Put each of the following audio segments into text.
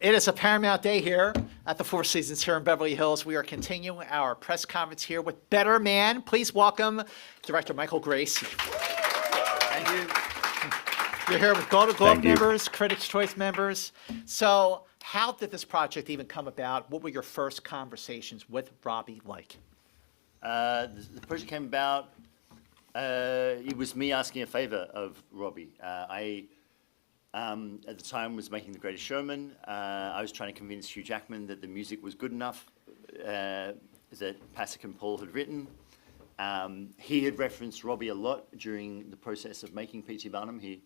It is a Paramount Day here at the Four Seasons here in Beverly Hills. We are continuing our press conference here with Better Man. Please welcome Director Michael Gracey. Thank you. You're here with Golden Globe members, Critics' Choice members. So how did this project even come about? What were your first conversations with Robbie like? The project came about, it was me asking a favor of Robbie. I at the time was making The Greatest Showman. I was trying to convince Hugh Jackman that the music was good enough that Pasek and Paul had written. He had referenced Robbie a lot during the process of making P.T. Barnum. He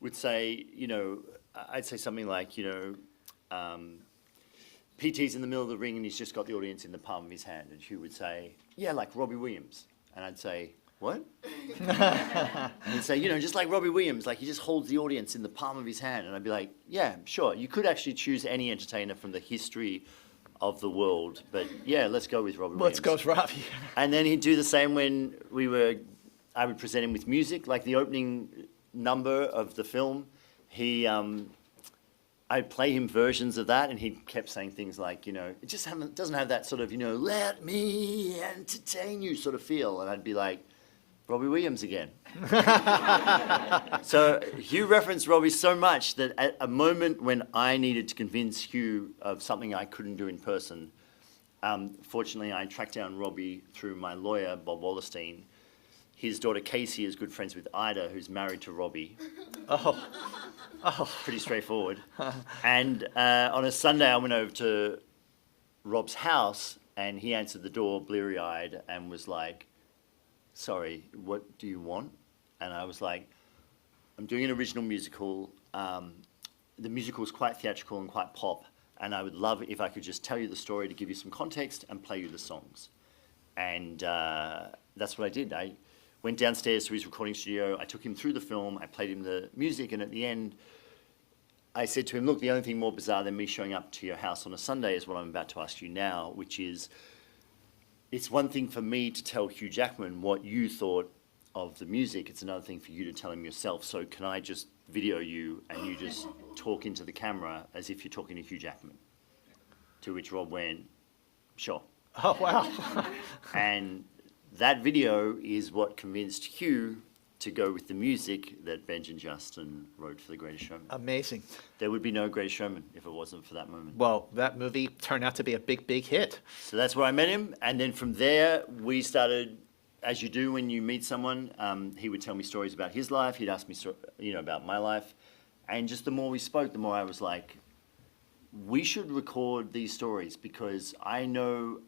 would say, you know, I'd say something like, you know, P.T.'s in the middle of the ring and he's just got the audience in the palm of his hand. And Hugh would say, yeah, like Robbie Williams. And I'd say, what? And he'd say, you know, just like Robbie Williams, like he just holds the audience in the palm of his hand. And I'd be like, yeah, sure. You could actually choose any entertainer from the history of the world. But yeah, let's go with Robbie Williams. Let's go with Robbie. And then he'd do the same when I would present him with music, like the opening number of the film. I'd play him versions of that, and he kept saying things like, you know, it just doesn't have that sort of, you know, let me entertain you sort of feel. And I'd be like, Robbie Williams again. So Hugh referenced Robbie so much that at a moment when I needed to convince Hugh of something I couldn't do in person, fortunately I tracked down Robbie through my lawyer, Bob Wallerstein. His daughter Casey is good friends with Ida, who's married to Robbie. Oh. Pretty straightforward. And on a Sunday, I went over to Rob's house, and he answered the door bleary-eyed and was like, sorry, what do you want? And I was like, I'm doing an original musical. The musical is quite theatrical and quite pop, and I would love it if I could just tell you the story to give you some context and play you the songs. And that's what I did. I went downstairs to his recording studio. I took him through the film. I played him the music, and at the end, I said to him, look, the only thing more bizarre than me showing up to your house on a Sunday is what I'm about to ask you now, which is, it's one thing for me to tell Hugh Jackman what you thought of the music. It's another thing for you to tell him yourself. So can I just video you and you just talk into the camera as if you're talking to Hugh Jackman? To which Rob went, sure. Oh, wow. And that video is what convinced Hugh to go with the music that Benj and Justin wrote for The Greatest Showman. Amazing. There would be no Greatest Showman if it wasn't for that moment. Well, that movie turned out to be a big, big hit. So that's where I met him. And then from there, we started, as you do when you meet someone, he would tell me stories about his life. He'd ask me, you know, about my life. And just the more we spoke, the more I was like, we should record these stories because I know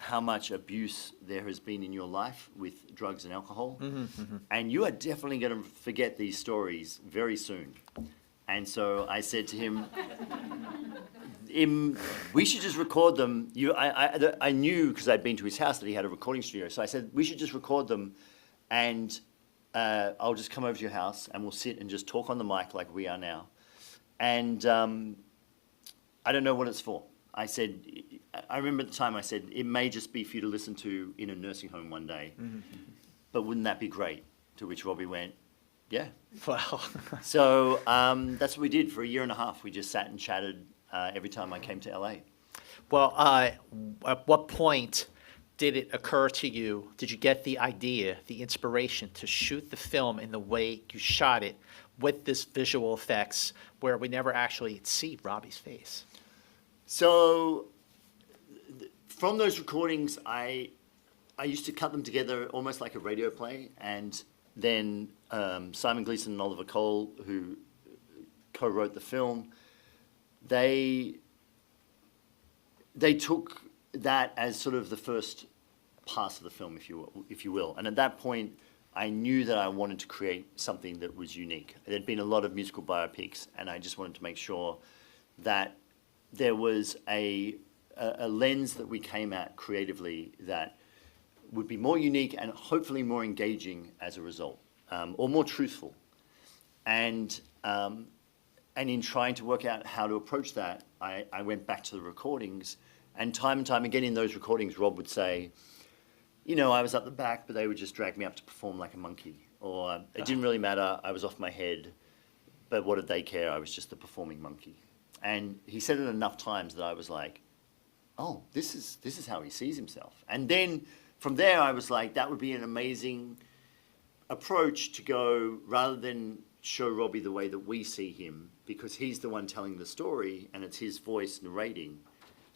how much abuse there has been in your life with drugs and alcohol. And you are definitely going to forget these stories very soon. And so I said to him, we should just record them. I knew, because I'd been to his house, that he had a recording studio. So I said, we should just record them, and I'll just come over to your house, and we'll sit and just talk on the mic like we are now. And I don't know what it's for. I said, I remember at the time I said, it may just be for you to listen to in a nursing home one day, but wouldn't that be great? To which Robbie went, yeah. Wow. So that's what we did for a year and a half. We just sat and chatted every time I came to LA. Well, at what point did it occur to you, did you get the idea, the inspiration to shoot the film in the way you shot it with this visual effects where we never actually see Robbie's face? So from those recordings, I used to cut them together almost like a radio play, and then Simon Gleason and Oliver Cole, who co-wrote the film, they took that as sort of the first pass of the film, if you will. And at that point, I knew that I wanted to create something that was unique. There'd been a lot of musical biopics, and I just wanted to make sure that there was a lens that we came at creatively that would be more unique and hopefully more engaging as a result, or more truthful. And in trying to work out how to approach that, I went back to the recordings, and time again in those recordings, Rob would say, you know, I was up the back, but they would just drag me up to perform like a monkey. Or it didn't really matter, I was off my head, but what did they care? I was just the performing monkey. And he said it enough times that I was like, oh, this is how he sees himself. And then from there, I was like, that would be an amazing approach to go, rather than show Robbie the way that we see him, because he's the one telling the story and it's his voice narrating.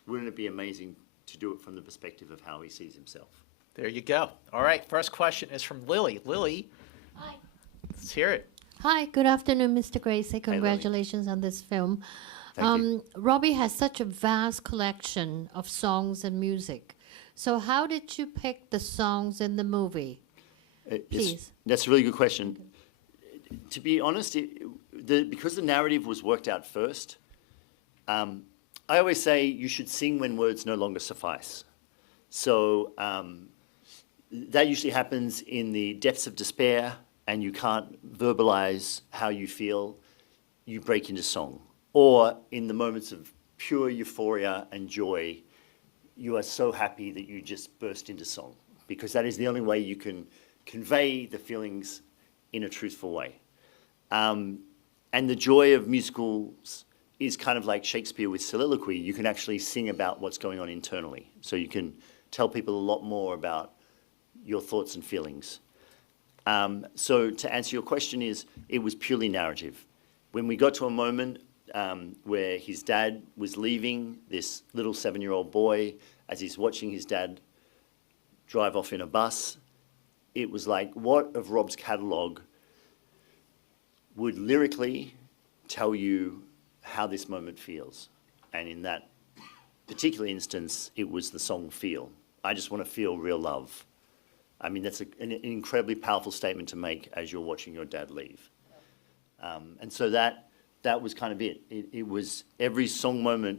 Wouldn't it be amazing to do it from the perspective of how he sees himself? There you go. All right, first question is from Lily. Lily, Hi. let's hear it. Hi, good afternoon, Mr. Gracey. Lily. Congratulations on this film. Thank you. Robbie has such a vast collection of songs and music. So how did you pick the songs in the movie? Please. That's a really good question. To be honest, because the narrative was worked out first, I always say you should sing when words no longer suffice. So that usually happens in the depths of despair and you can't verbalize how you feel, you break into song. Or in the moments of pure euphoria and joy, you are so happy that you just burst into song, because that is the only way you can convey the feelings in a truthful way. And the joy of musicals is kind of like Shakespeare with soliloquy. You can actually sing about what's going on internally. So you can tell people a lot more about your thoughts and feelings. So to answer your question it was purely narrative. When we got to a moment where his dad was leaving this little 7-year-old boy, as he's watching his dad drive off in a bus, it was like, what of Rob's catalogue would lyrically tell you how this moment feels? And in that particular instance, it was the song Feel. I just want to feel real love. I mean, that's an incredibly powerful statement to make as you're watching your dad leave. And so that was kind of it. It was every song moment,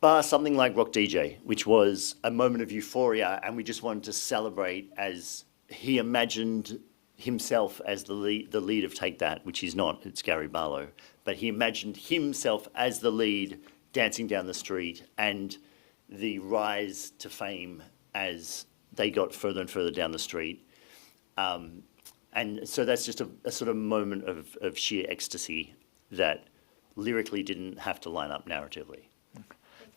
bar something like Rock DJ, which was a moment of euphoria, and we just wanted to celebrate as he imagined himself as the lead of Take That, which he's not, it's Gary Barlow, but he imagined himself as the lead dancing down the street and the rise to fame as they got further and further down the street. And so that's just a sort of moment of sheer ecstasy that lyrically didn't have to line up narratively.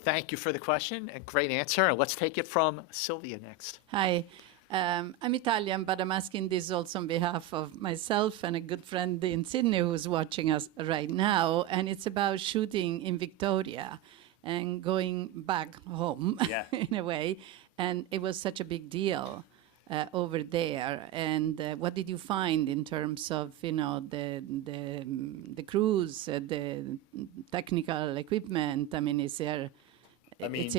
Thank you for the question and great answer. And let's take it from Sylvia next. Hi, I'm Italian, but I'm asking this also on behalf of myself and a good friend in Sydney who's watching us right now. And it's about shooting in Victoria and going back home, Yeah. in a way. And it was such a big deal over there. And what did you find in terms of, the crews, the technical equipment? I mean, it's a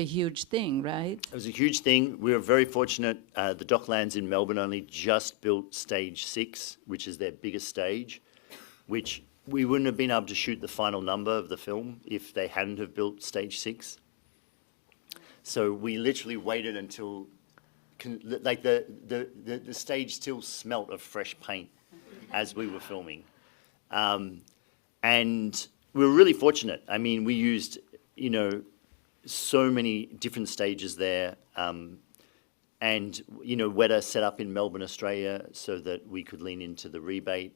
huge thing, right? It was a huge thing. We were very fortunate. The Docklands in Melbourne only just built stage 6, which is their biggest stage, which we wouldn't have been able to shoot the final number of the film if they hadn't have built stage 6. So we literally waited until, the stage still smelt of fresh paint as we were filming. And we were really fortunate. I mean, we used, so many different stages there. And, Weta set up in Melbourne, Australia, so that we could lean into the rebate,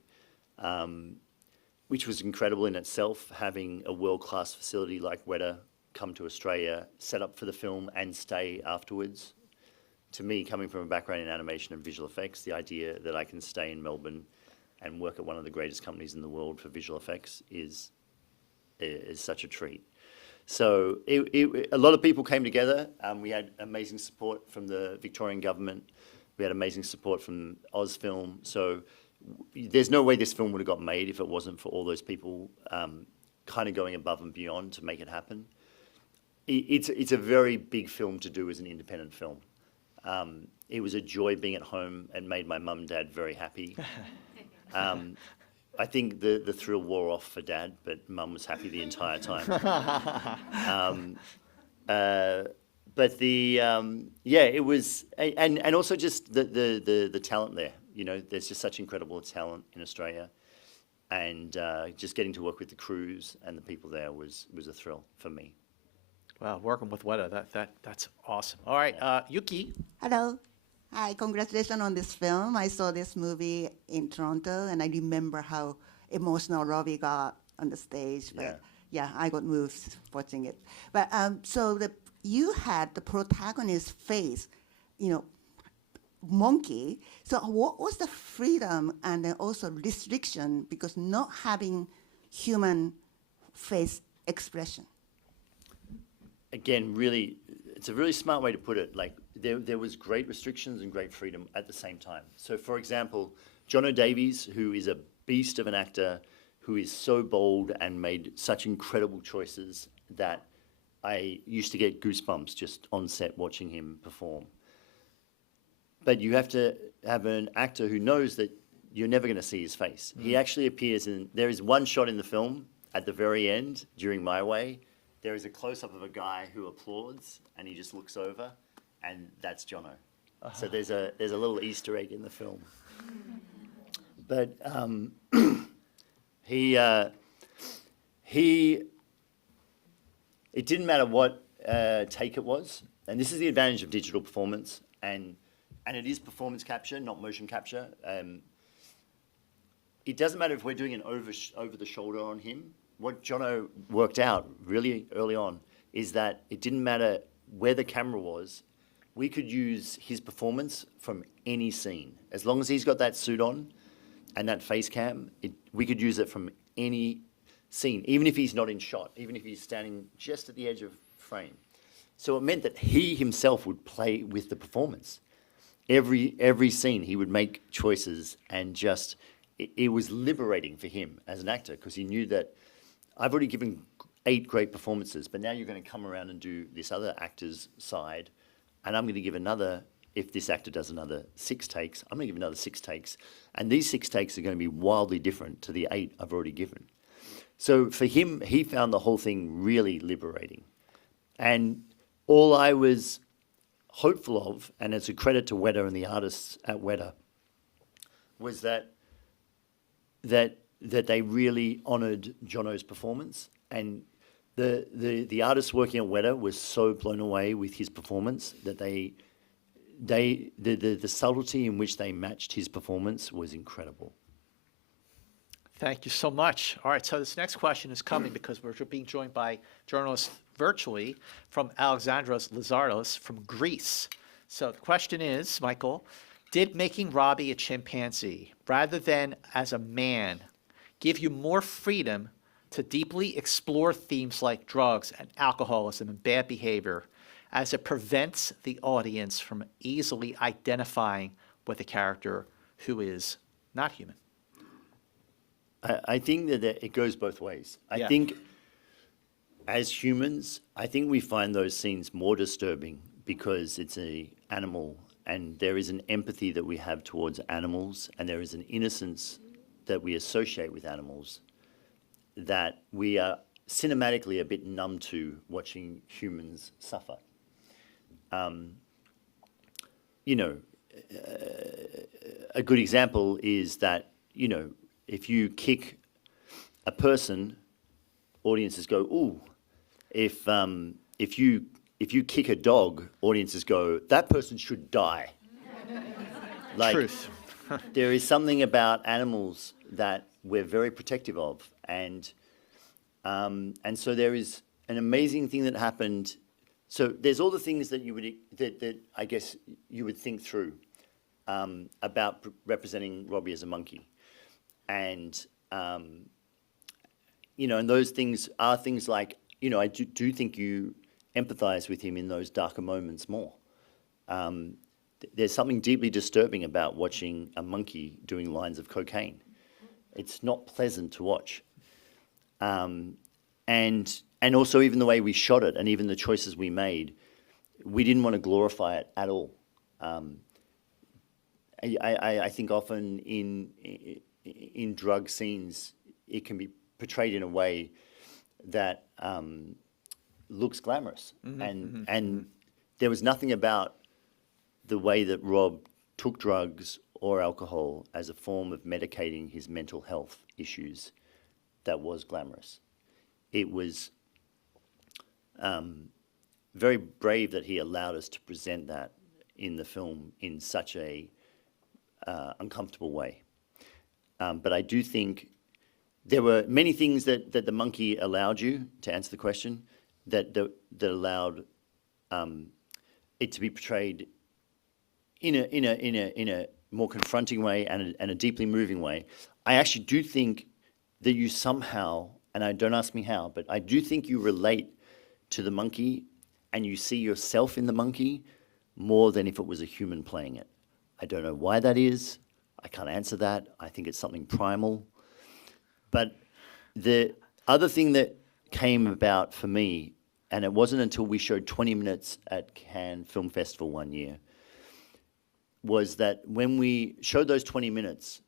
which was incredible in itself, having a world-class facility like Weta come to Australia, set up for the film and stay afterwards. To me, coming from a background in animation and visual effects, the idea that I can stay in Melbourne and work at one of the greatest companies in the world for visual effects is such a treat. So a lot of people came together. We had amazing support from the Victorian government. We had amazing support from Ozfilm. So there's no way this film would have got made if it wasn't for all those people kind of going above and beyond to make it happen. It's a very big film to do as an independent film. It was a joy being at home and made my mum and dad very happy. I think the thrill wore off for Dad, but Mum was happy the entire time. But it was, and also just the talent there. There's just such incredible talent in Australia, and just getting to work with the crews and the people there was a thrill for me. Wow, working with Weta, that's awesome. All right, Yuki. Hello. Hi, congratulations on this film. I saw this movie in Toronto, and I remember how emotional Robbie got on the stage. But Yeah. yeah, I got moved watching it. But so you had the protagonist's face, you know, monkey. So what was the freedom and then also restriction because not having human face expression? Again, really, it's a really smart way to put it. Like there was great restrictions and great freedom at the same time. So, for example, John O'Davies, who is a beast of an actor, who is so bold and made such incredible choices that I used to get goosebumps just on set watching him perform. But you have to have an actor who knows that you're never going to see his face. He actually appears there is one shot in the film at the very end during My Way. There is a close-up of a guy who applauds and he just looks over, and that's Jono. So there's a little Easter egg in the film. But it didn't matter what take it was, and this is the advantage of digital performance, and it is performance capture, not motion capture. It doesn't matter if we're doing an over the shoulder on him. What Jono worked out really early on is that it didn't matter where the camera was. We could use his performance from any scene. As long as he's got that suit on and that face cam, we could use it from any scene, even if he's not in shot, even if he's standing just at the edge of frame. So it meant that he himself would play with the performance. Every scene he would make choices, and just it was liberating for him as an actor, because he knew that I've already given 8 great performances, but now you're going to come around and do this other actor's side, and I'm going to give another, if this actor does another 6 takes, I'm going to give another 6 takes, and these 6 takes are going to be wildly different to the 8 I've already given. So for him, he found the whole thing really liberating. And all I was hopeful of, and it's a credit to Weta and the artists at Weta, was that they really honoured Jono's performance, and the artists working at Weta was so blown away with his performance that the subtlety in which they matched his performance was incredible. Thank you so much. All right, so this next question is coming because we're being joined by journalists virtually from Alexandros Lazardos from Greece. So the question is, Michael, did making Robbie a chimpanzee rather than as a man give you more freedom to deeply explore themes like drugs and alcoholism and bad behavior, as it prevents the audience from easily identifying with a character who is not human? I think that it goes both ways. I Yeah. think as humans, I think we find those scenes more disturbing because it's an animal, and there is an empathy that we have towards animals, and there is an innocence that we associate with animals that we are cinematically a bit numb to watching humans suffer. A good example is that, if you kick a person, audiences go, ooh. If you kick a dog, audiences go, that person should die. Truth. There is something about animals that we're very protective of, and so there is an amazing thing that happened. So there's all the things that that I guess you would think through about representing Robbie as a monkey, and and those things are things like, I do think you empathize with him in those darker moments more. There's something deeply disturbing about watching a monkey doing lines of cocaine. It's not pleasant to watch. And also even the way we shot it, and even the choices we made, we didn't want to glorify it at all. I think often in drug scenes, it can be portrayed in a way that looks glamorous. And there was nothing about the way that Rob took drugs or alcohol as a form of medicating his mental health issues that was glamorous. It was very brave that he allowed us to present that in the film in such a uncomfortable way. But I do think there were many things that the monkey allowed you to answer the question that allowed it to be portrayed in a more confronting way and a deeply moving way. I actually do think that you somehow, and don't ask me how, but I do think you relate to the monkey and you see yourself in the monkey more than if it was a human playing it. I don't know why that is. I can't answer that. I think it's something primal. But the other thing that came about for me, and it wasn't until we showed 20 minutes at Cannes Film Festival one year, was that when we showed those 20 minutes,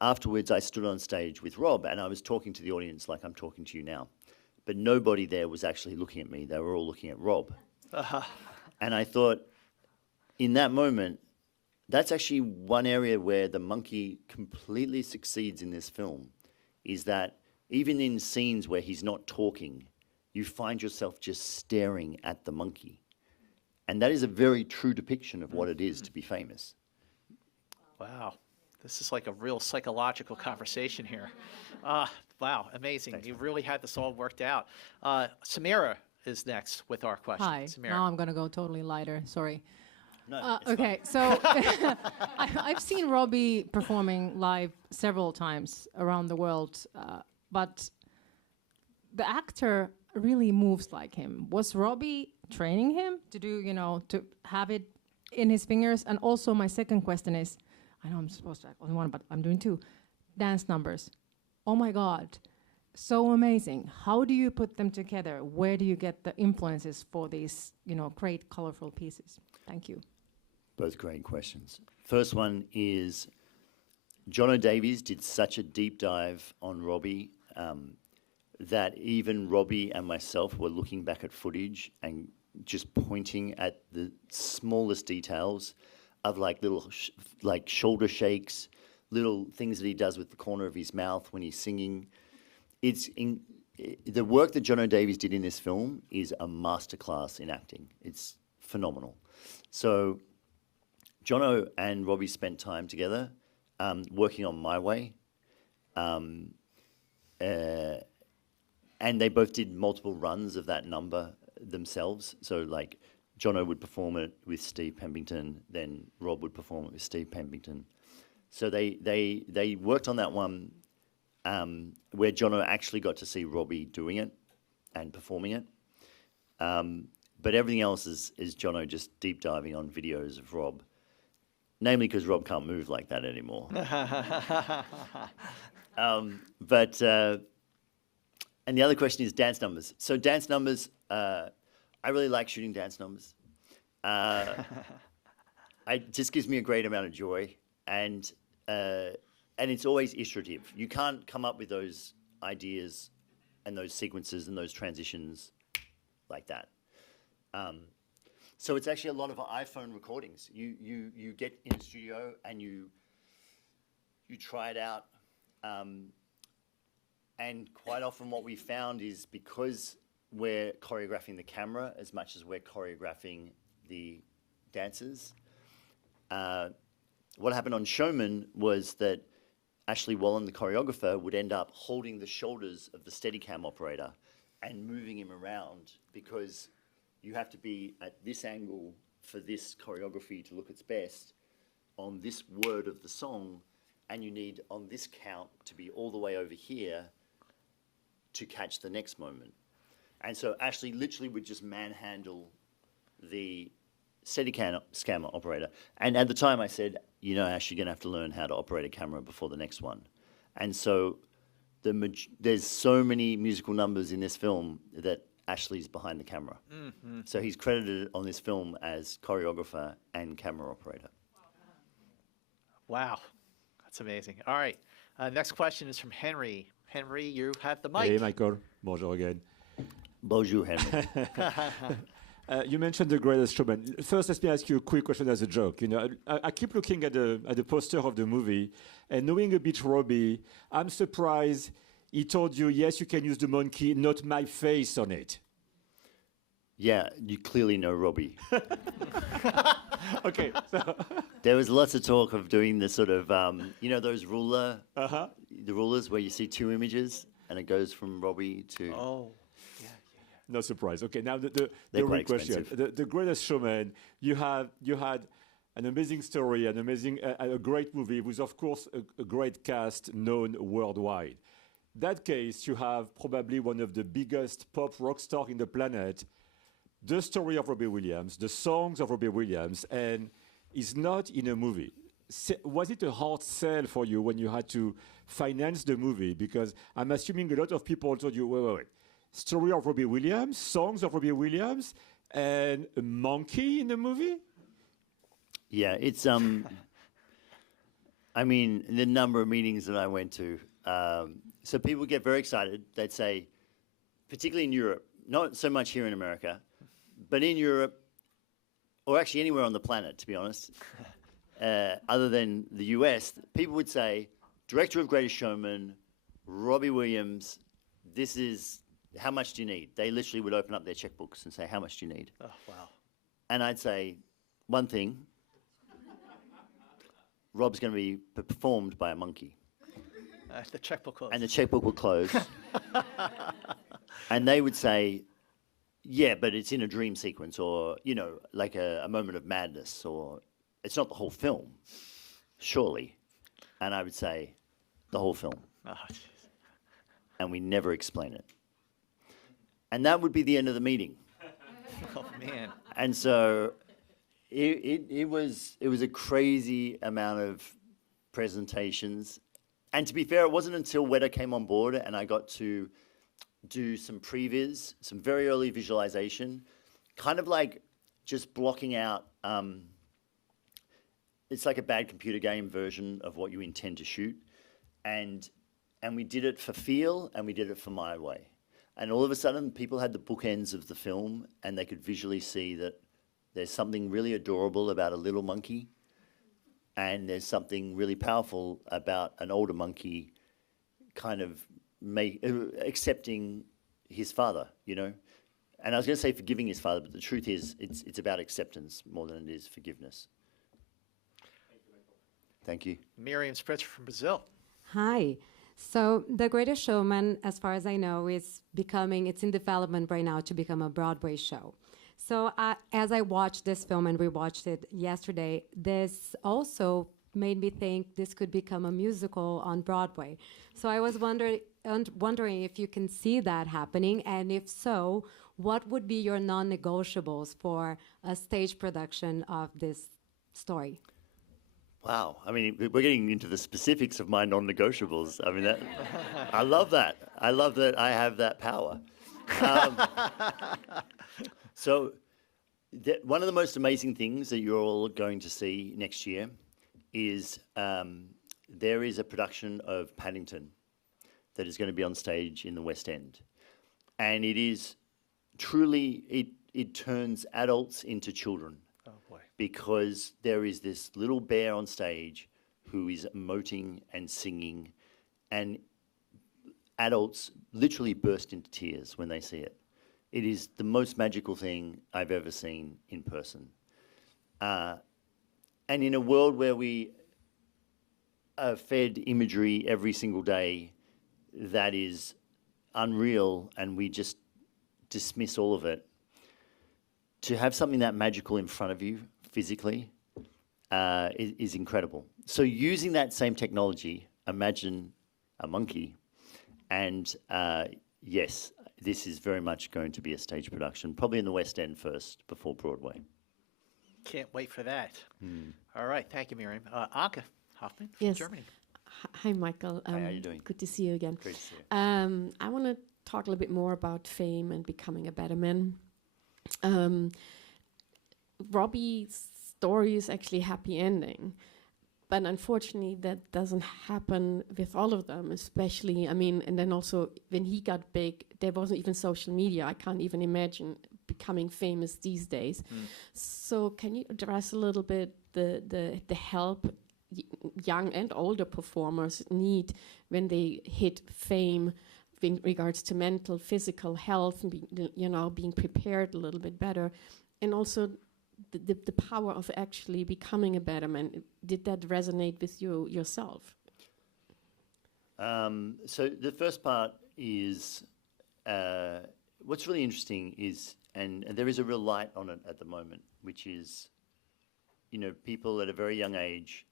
afterwards I stood on stage with Rob and I was talking to the audience like I'm talking to you now. But nobody there was actually looking at me. They were all looking at Rob. And I thought, in that moment, that's actually one area where the monkey completely succeeds in this film, is that even in scenes where he's not talking, you find yourself just staring at the monkey. And that is a very true depiction of what it is to be famous. Wow. This is like a real psychological conversation here. Wow, amazing. Thanks, You really had this all worked out. Samira is next with our question. Hi. Samira. Now I'm going to go totally lighter. Sorry. No, it's Okay, so I've seen Robbie performing live several times around the world, but the actor really moves like him. Was Robbie training him to do, to have it in his fingers? And also my second question is, I know I'm supposed to act on one, but I'm doing two. Dance numbers. Oh my God, so amazing. How do you put them together? Where do you get the influences for these, great colorful pieces? Thank you. Both great questions. First one is, Jono Davies did such a deep dive on Robbie that even Robbie and myself were looking back at footage and just pointing at the smallest details of like little shoulder shakes, little things that he does with the corner of his mouth when he's singing. The work that Jono Davies did in this film is a masterclass in acting. It's phenomenal. So Jono and Robbie spent time together working on My Way. And they both did multiple runs of that number themselves. So like Jono would perform it with Steve Pemberton, then Rob would perform it with Steve Pemberton. So they worked on that one where Jono actually got to see Robbie doing it and performing it. But everything else is Jono just deep diving on videos of Rob, namely because Rob can't move like that anymore. And the other question is dance numbers. So dance numbers, I really like shooting dance numbers. It just gives me a great amount of joy, and it's always iterative. You can't come up with those ideas and those sequences and those transitions like that. So it's actually a lot of iPhone recordings. You get in a studio and you try it out. And quite often what we found is because we're choreographing the camera as much as we're choreographing the dancers, what happened on Showman was that Ashley Wallen, the choreographer, would end up holding the shoulders of the Steadicam operator and moving him around, because you have to be at this angle for this choreography to look its best on this word of the song, and you need on this count to be all the way over here to catch the next moment. And so Ashley literally would just manhandle the Steadicam operator. And at the time I said, Ash, you're going to have to learn how to operate a camera before the next one. And so there's so many musical numbers in this film that Ashley's behind the camera. Mm-hmm. So he's credited on this film as choreographer and camera operator. Wow, that's amazing. All right, next question is from Henry. Henry, you have the mic. Hey, Michael. Bonjour again. Bonjour, Henry. You mentioned The Greatest Showman. First, let me ask you a quick question as a joke. I keep looking at the poster of the movie, and knowing a bit Robbie, I'm surprised he told you, yes, you can use the monkey, not my face on it. Yeah, you clearly know Robbie. Okay. So, There was lots of talk of doing the sort of, those the rulers where you see two images and it goes from Robbie to. Oh, no surprise. Okay, now the They're real quite question. expensive. The Greatest Showman, you had an amazing story, a great movie with, of course, a great cast known worldwide. That case, you have probably one of the biggest pop rock stars in the planet, the story of Robbie Williams, the songs of Robbie Williams, and is not in a movie. Was it a hard sell for you when you had to finance the movie? Because I'm assuming a lot of people told you, wait. Story of Robbie Williams, songs of Robbie Williams, and a monkey in the movie? Yeah, it's I mean, the number of meetings that I went to. So people get very excited. They'd say, particularly in Europe, not so much here in America, but in Europe, or actually anywhere on the planet, to be honest, other than the US, people would say, director of Greatest Showman, Robbie Williams, this is, how much do you need? They literally would open up their checkbooks and say, how much do you need? oh, wow. And I'd say, one thing, Rob's going to be performed by a monkey. The checkbook closed. And the checkbook would close. And they would say, yeah, but it's in a dream sequence or, like a moment of madness or it's not the whole film, surely. And I would say, the whole film. Oh, jeez. And we never explain it. And that would be the end of the meeting. Oh, man. And so it was a crazy amount of presentations. And to be fair, it wasn't until Weta came on board and I got to do some previs, some very early visualization, kind of like just blocking out. It's like a bad computer game version of what you intend to shoot. And we did it for feel and we did it for my way. And all of a sudden, people had the bookends of the film and they could visually see that there's something really adorable about a little monkey and there's something really powerful about an older monkey kind of accepting his father, And I was going to say forgiving his father, but the truth is it's about acceptance more than it is forgiveness. Thank you. Miriam Spritzer from Brazil. Hi. So The Greatest Showman, as far as I know, it's in development right now to become a Broadway show. So as I watched this film and rewatched it yesterday, this also made me think this could become a musical on Broadway. So I was wondering if you can see that happening, and if so, what would be your non-negotiables for a stage production of this story? Wow. I mean, we're getting into the specifics of my non-negotiables. I mean, I love that. I love that I have that power. So one of the most amazing things that you're all going to see next year is there is a production of Paddington that is going to be on stage in the West End. And it is truly, it turns adults into children. Oh, boy. Because there is this little bear on stage who is emoting and singing, and adults literally burst into tears when they see it. It is the most magical thing I've ever seen in person. And in a world where we are fed imagery every single day that is unreal and we just dismiss all of it, to have something that magical in front of you physically is incredible. So using that same technology, imagine a monkey, and yes, this is very much going to be a stage production, probably in the West End first, before Broadway. Can't wait for that. All right. Thank you, Miriam. Anke Hoffman from Yes. Germany. Hi, Michael. Hi, how you doing? Good to see you again. Great to see you. I want to talk a little bit more about fame and becoming a better man. Robbie's story is actually happy ending, but unfortunately that doesn't happen with all of them, especially, and then also when he got big, there wasn't even social media. I can't even imagine becoming famous these days. So can you address a little bit the help young and older performers need when they hit fame in regards to mental, physical health, and being prepared a little bit better, and also the power of actually becoming a better man. Did that resonate with you yourself? So the first part is what's really interesting is, and there is a real light on it at the moment, which is, people at a very young age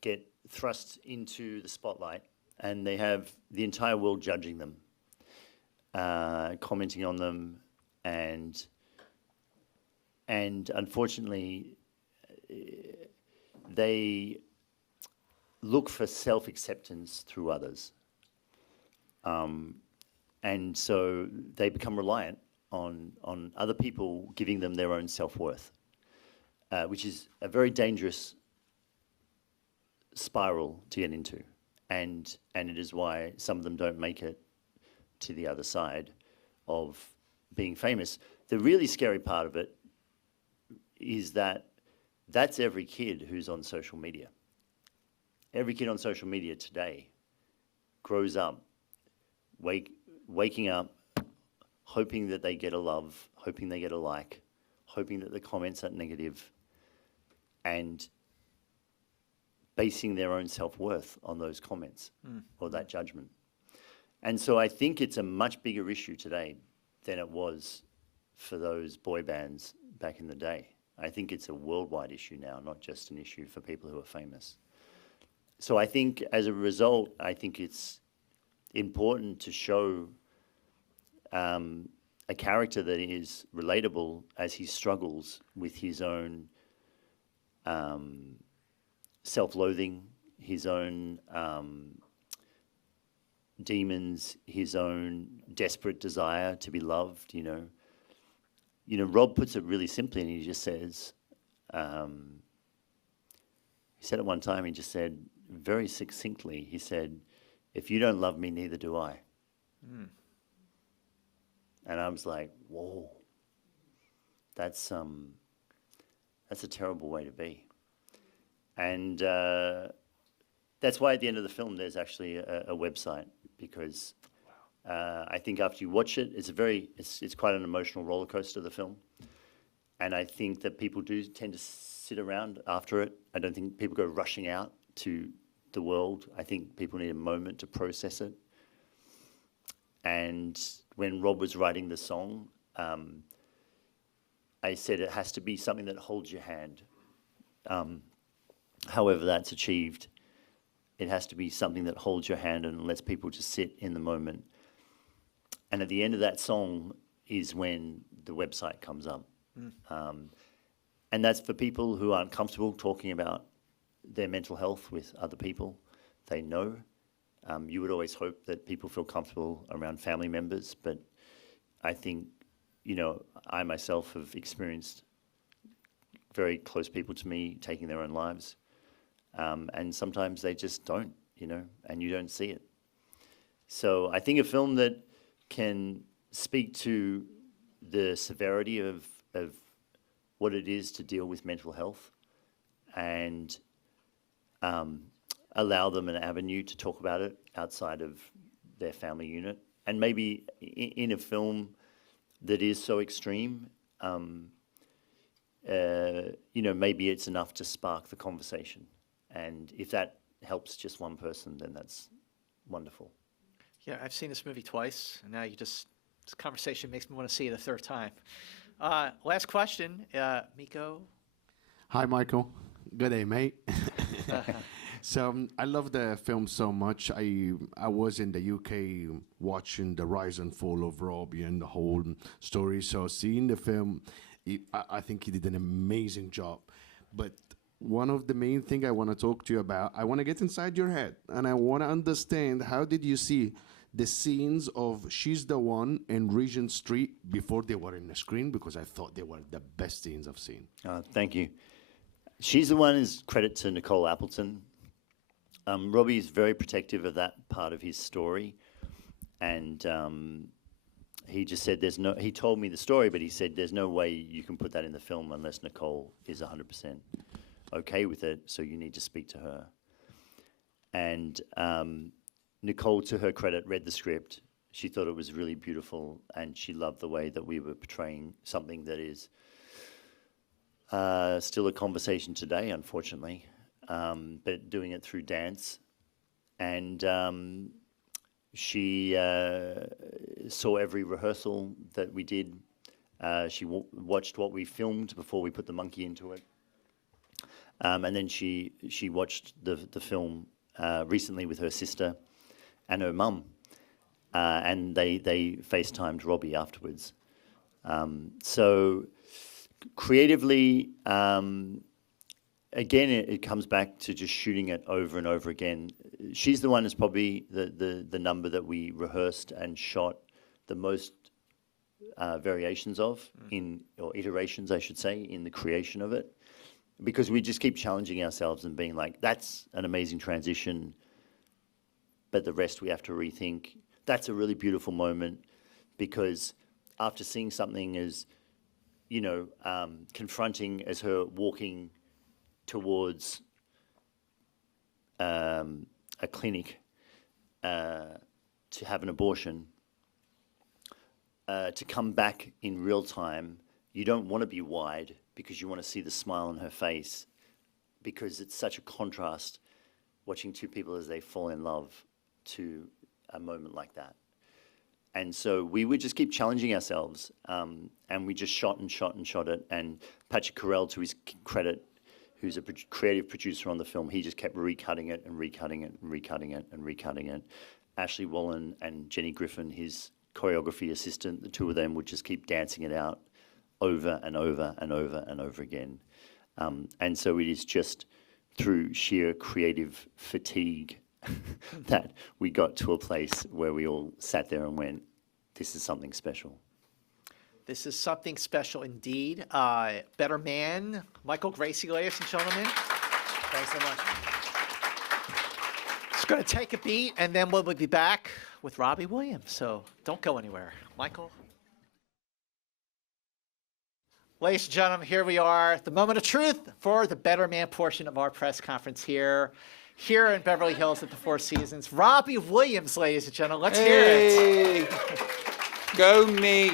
get thrust into the spotlight, and they have the entire world judging them, commenting on them, and unfortunately, they look for self-acceptance through others. And so they become reliant on other people giving them their own self-worth, which is a very dangerous spiral to get into. And it is why some of them don't make it to the other side of being famous. The really scary part of it is that that's every kid who's on social media. Every kid on social media today grows up waking up, hoping that they get a love, hoping they get a like, hoping that the comments are negative, and basing their own self-worth on those comments or that judgment. And so I think it's a much bigger issue today than it was for those boy bands back in the day. I think it's a worldwide issue now, not just an issue for people who are famous. So I think as a result, I think it's important to show a character that is relatable as he struggles with his own self-loathing, his own demons, his own desperate desire to be loved, Rob puts it really simply, and he just says, he said it one time, he just said, very succinctly, he said, "If you don't love me, neither do I." And I was like, whoa, that's a terrible way to be. And that's why at the end of the film there's actually a website, because I think after you watch it, it's quite an emotional roller coaster, the film. And I think that people do tend to sit around after it. I don't think people go rushing out to the world. I think people need a moment to process it. And when Rob was writing the song, I said it has to be something that holds your hand. However that's achieved, it has to be something that holds your hand and lets people just sit in the moment. And at the end of that song is when the website comes up. And that's for people who aren't comfortable talking about their mental health with other people. They know. You would always hope that people feel comfortable around family members, but I think, I myself have experienced very close people to me taking their own lives. And sometimes they just don't, and you don't see it. So I think a film that can speak to the severity of what it is to deal with mental health and allow them an avenue to talk about it outside of their family unit. And maybe in a film that is so extreme, maybe it's enough to spark the conversation. And if that helps just one person, then that's wonderful. Yeah, I've seen this movie twice, and now this conversation makes me want to see it a third time. Last question, Miko. Hi, Michael. Good day, mate. So I love the film so much. I was in the UK watching the rise and fall of Robbie and the whole story. So seeing the film, I think he did an amazing job. But one of the main things I want to talk to you about, I want to get inside your head, and I want to understand, how did you see the scenes of She's the One and Regent Street before they were in the screen? Because I thought they were the best scenes I've seen. Thank you. She's the One is credit to Nicole Appleton. Robbie is very protective of that part of his story, and he just said he told me the story, but he said there's no way you can put that in the film unless Nicole is 100% okay with it, so you need to speak to her. And Nicole, to her credit, read the script. She thought it was really beautiful, and she loved the way that we were portraying something that is still a conversation today, unfortunately, but doing it through dance. And she saw every rehearsal that we did. She watched what we filmed before we put the monkey into it. And then she watched the film recently with her sister and her mum. And they FaceTimed Robbie afterwards. So creatively, again, it comes back to just shooting it over and over again. She's the one that's probably the number that we rehearsed and shot the most variations of or iterations, I should say, in the creation of it. Because we just keep challenging ourselves and being like, that's an amazing transition, but the rest we have to rethink. That's a really beautiful moment, because after seeing something as, confronting as her walking towards a clinic to have an abortion, to come back in real time, you don't want to be wide because you want to see the smile on her face, because it's such a contrast watching two people as they fall in love to a moment like that. And so we would just keep challenging ourselves, and we just shot and shot and shot it. And Patrick Carell, to his credit, who's a creative producer on the film, he just kept recutting it and recutting it and recutting it and recutting it. Ashley Wallen and Jenny Griffin, his choreography assistant, the two of them would just keep dancing it out over and over and over and over again. And so it is just through sheer creative fatigue that we got to a place where we all sat there and went, this is something special. This is something special indeed. Better Man, Michael Gracey, ladies and gentlemen. Thanks so much. Just going to take a beat, and then we'll be back with Robbie Williams. So don't go anywhere. Michael. Ladies and gentlemen, here we are, the moment of truth for the Better Man portion of our press conference here in Beverly Hills at the Four Seasons. Robbie Williams, ladies and gentlemen, let's hear it. Go me.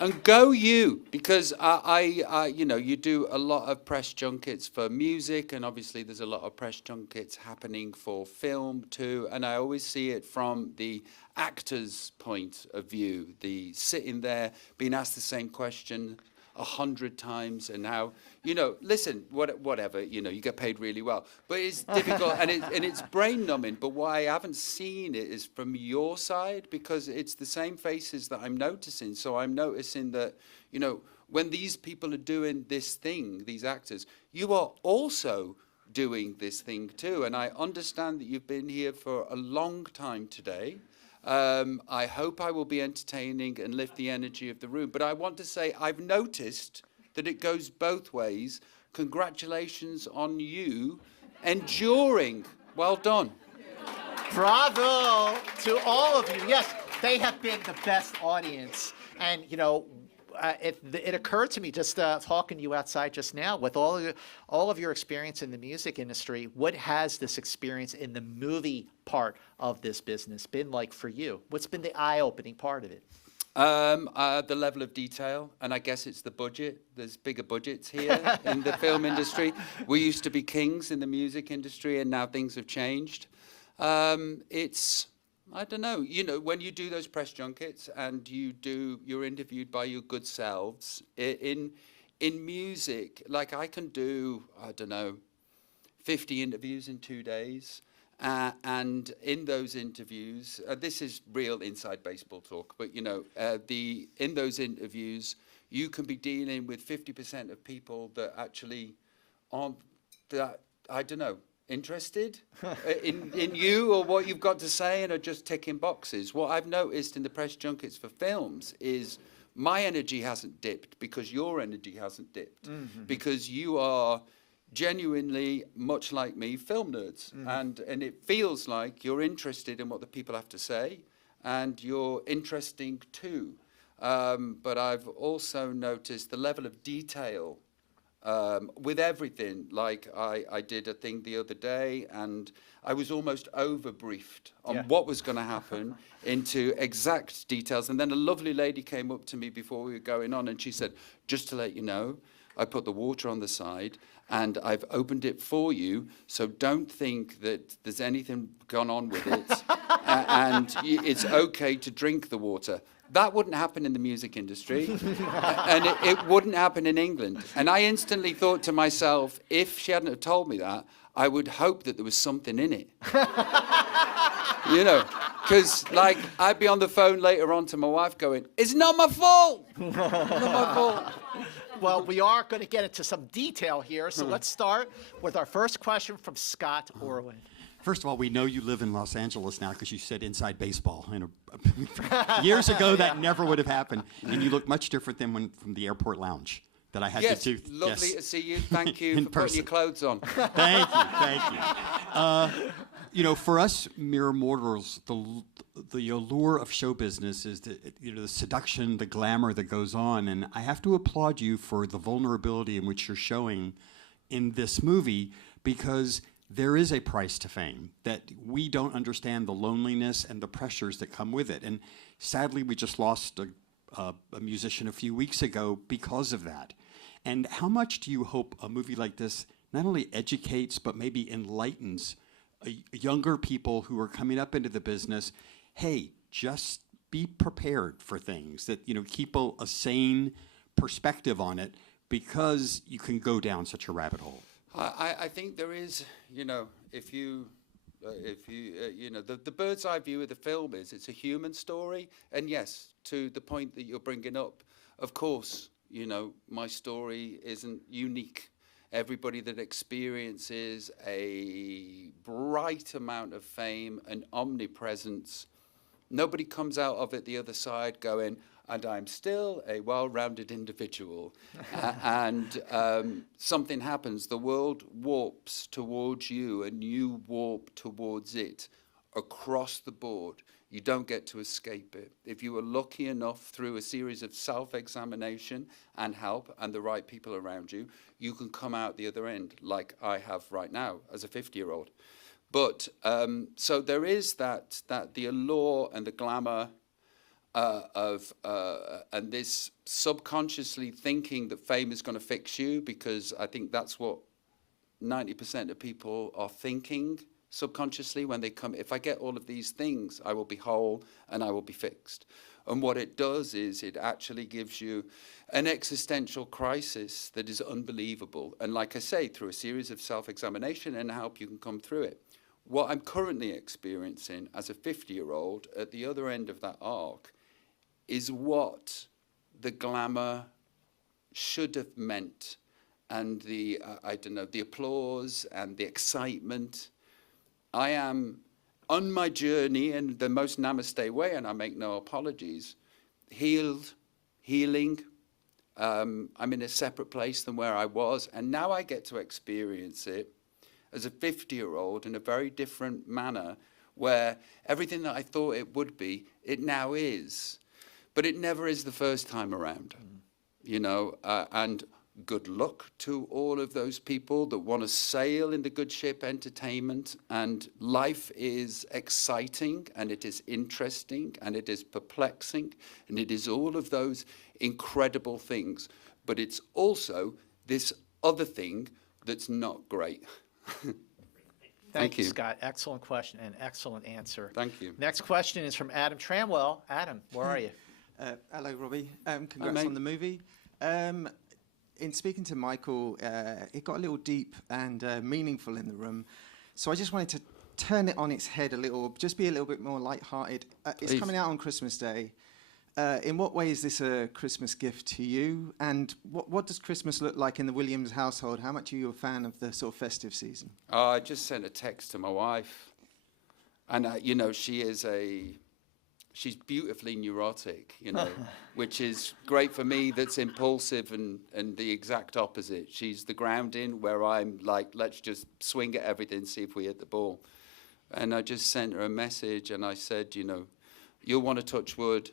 And go you, because you do a lot of press junkets for music, and obviously there's a lot of press junkets happening for film too. And I always see it from the actor's point of view, the sitting there being asked the same question 100 times, and now, listen, whatever, you get paid really well, but it's difficult and it's brain numbing. But why I haven't seen it is from your side, because it's the same faces that I'm noticing. So I'm noticing that, when these people are doing this thing, these actors, you are also doing this thing too. And I understand that you've been here for a long time today. I hope I will be entertaining and lift the energy of the room. But I want to say I've noticed that it goes both ways. Congratulations on you enduring. Well done. Bravo to all of you. Yes, they have been the best audience. And, it occurred to me just talking to you outside just now, with all of your experience in the music industry, what has this experience in the movie part of this business been like for you? What's been the eye-opening part of it? The level of detail, and I guess it's the budget. There's bigger budgets here in the film industry. We used to be kings in the music industry, and now things have changed. I don't know, when you do those press junkets and you're interviewed by your good selves, in music, like I can do, 50 interviews in 2 days. And in those interviews, this is real inside baseball talk, but in those interviews, you can be dealing with 50% of people that actually aren't interested in you or what you've got to say, and are just ticking boxes. What I've noticed in the press junkets for films is my energy hasn't dipped because your energy hasn't dipped, because you are genuinely, much like me, film nerds, and it feels like you're interested in what the people have to say, and you're interesting too. But I've also noticed the level of detail with everything. Like I did a thing the other day, and I was almost over-briefed on what was going to happen into exact details. And then a lovely lady came up to me before we were going on, and she said, just to let you know, I put the water on the side, and I've opened it for you, so don't think that there's anything gone on with it, it's okay to drink the water. That wouldn't happen in the music industry, and it wouldn't happen in England. And I instantly thought to myself, if she hadn't have told me that, I would hope that there was something in it. You know, because, like, I'd be on the phone later on to my wife going, it's not my fault! Not my fault. Well, we are going to get into some detail here, so let's start with our first question from Scott Orwin. First of all, we know you live in Los Angeles now because you said inside baseball. Years ago, that never would have happened, and you look much different than when from the airport lounge that I had to do. Lovely to see you. Thank you for putting your clothes on. Thank you. You know, for us mere mortals, the allure of show business is the seduction, the glamour that goes on, and I have to applaud you for the vulnerability in which you're showing in this movie, because there is a price to fame, that we don't understand the loneliness and the pressures that come with it. And sadly, we just lost a musician a few weeks ago because of that. And how much do you hope a movie like this not only educates, but maybe enlightens younger people who are coming up into the business? Hey, just be prepared for things, that, you know, keep a sane perspective on it, because you can go down such a rabbit hole. I think there is, you know, if you know, the bird's eye view of the film is it's a human story. And yes, to the point that you're bringing up, of course, you know, my story isn't unique. Everybody that experiences a bright amount of fame and omnipresence, nobody comes out of it the other side going, and I'm still a well-rounded individual. And something happens. The world warps towards you, and you warp towards it across the board. You don't get to escape it. If you are lucky enough through a series of self-examination and help and the right people around you, you can come out the other end, like I have right now as a 50-year-old. But so there is that the allure and the glamour and this subconsciously thinking that fame is going to fix you, because I think that's what 90% of people are thinking subconsciously when they come. If I get all of these things, I will be whole and I will be fixed. And what it does is it actually gives you an existential crisis that is unbelievable. And like I say, through a series of self-examination and help, you can come through it. What I'm currently experiencing as a 50-year-old at the other end of that arc is what the glamour should have meant, and the the applause and the excitement. I am on my journey in the most namaste way, and I make no apologies, healing. I'm in a separate place than where I was, and now I get to experience it as a 50-year-old in a very different manner, where everything that I thought it would be, it now is. But it never is the first time around, you know, and good luck to all of those people that want to sail in the good ship entertainment. And life is exciting, and it is interesting, and it is perplexing, and it is all of those incredible things. But it's also this other thing that's not great. Thank you, Scott. Excellent question and excellent answer. Thank you. Next question is from Adam Tramwell. Adam, where are you? Hello, Robbie. Congrats on the movie. In speaking to Michael, it got a little deep and meaningful in the room. So I just wanted to turn it on its head a little, just be a little bit more lighthearted. It's coming out on Christmas Day. In what way is this a Christmas gift to you? And what does Christmas look like in the Williams household? How much are you a fan of the sort of festive season? I just sent a text to my wife. And, you know, she's beautifully neurotic, you know, which is great for me, that's impulsive and the exact opposite. She's the grounding, where I'm like, let's just swing at everything, see if we hit the ball. And I just sent her a message, and I said, you know, you'll want to touch wood,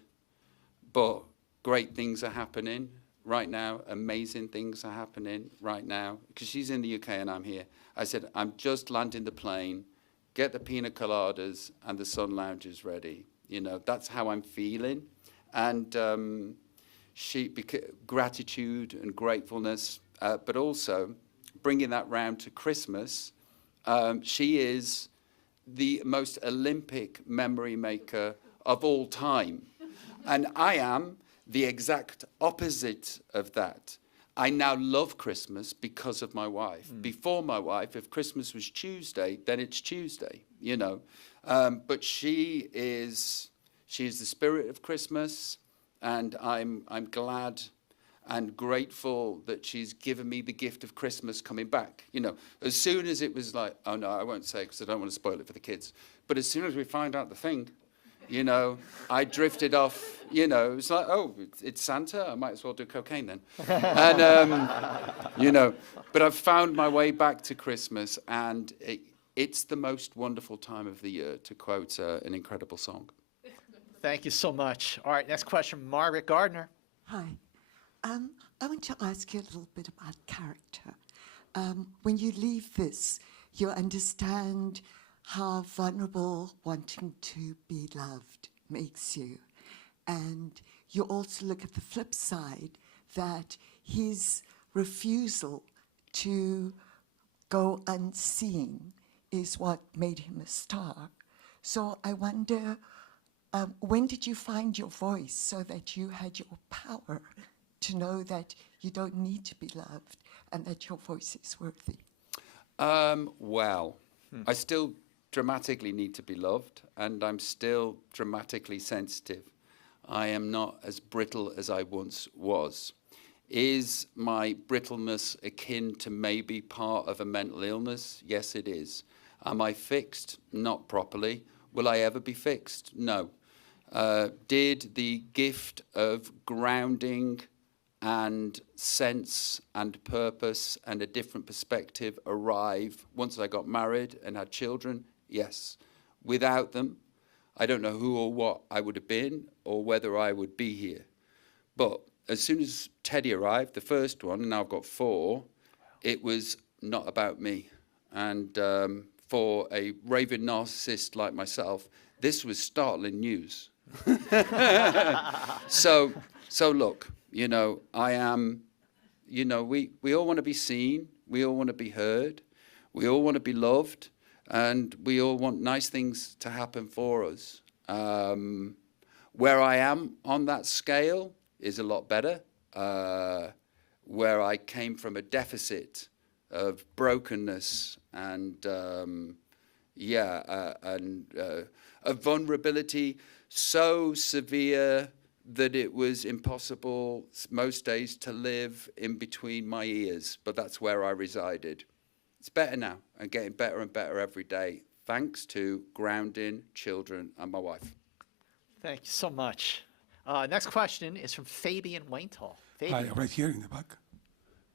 but great things are happening. right now. Amazing things are happening right now. Because she's in the UK and I'm here. I said, I'm just landing the plane. Get the pina coladas and the sun lounges ready. You know, that's how I'm feeling. And gratitude and gratefulness, but also bringing that round to Christmas. She is the most Olympic memory maker of all time. And I am the exact opposite of that. I now love Christmas because of my wife. Before my wife, if Christmas was Tuesday, then it's Tuesday, you know. But she is the spirit of Christmas, and I'm glad and grateful that she's given me the gift of Christmas coming back. You know, as soon as it was like, oh no, I won't say because I don't want to spoil it for the kids. But as soon as we find out the thing, you know, I drifted off, you know, it was like, oh, it's Santa, I might as well do cocaine then. And, you know, but I've found my way back to Christmas, and it's the most wonderful time of the year, to quote an incredible song. Thank you so much. All right, next question, Margaret Gardner. Hi. I want to ask you a little bit about character. When you leave this, you understand how vulnerable wanting to be loved makes you. And you also look at the flip side, that his refusal to go unseen is what made him a star. So I wonder, when did you find your voice so that you had your power to know that you don't need to be loved and that your voice is worthy? Well, I still dramatically need to be loved, and I'm still dramatically sensitive. I am not as brittle as I once was. Is my brittleness akin to maybe part of a mental illness? Yes, it is. Am I fixed? Not properly. Will I ever be fixed? No. Did the gift of grounding and sense and purpose and a different perspective arrive once I got married and had children? Yes. Without them, I don't know who or what I would have been or whether I would be here. But as soon as Teddy arrived, the first one, and now I've got 4, it was not about me. And for a raving narcissist like myself, this was startling news. So look, you know, I am, you know, we all want to be seen, we all want to be heard, we all want to be loved, and we all want nice things to happen for us. Where I am on that scale is a lot better. Where I came from a deficit of brokenness and a vulnerability so severe that it was impossible most days to live in between my ears, but that's where I resided. It's better now and getting better and better every day, thanks to grounding, children, and my wife. Thank you so much. Next question is from Fabian Waintal. Hi, right here in the back.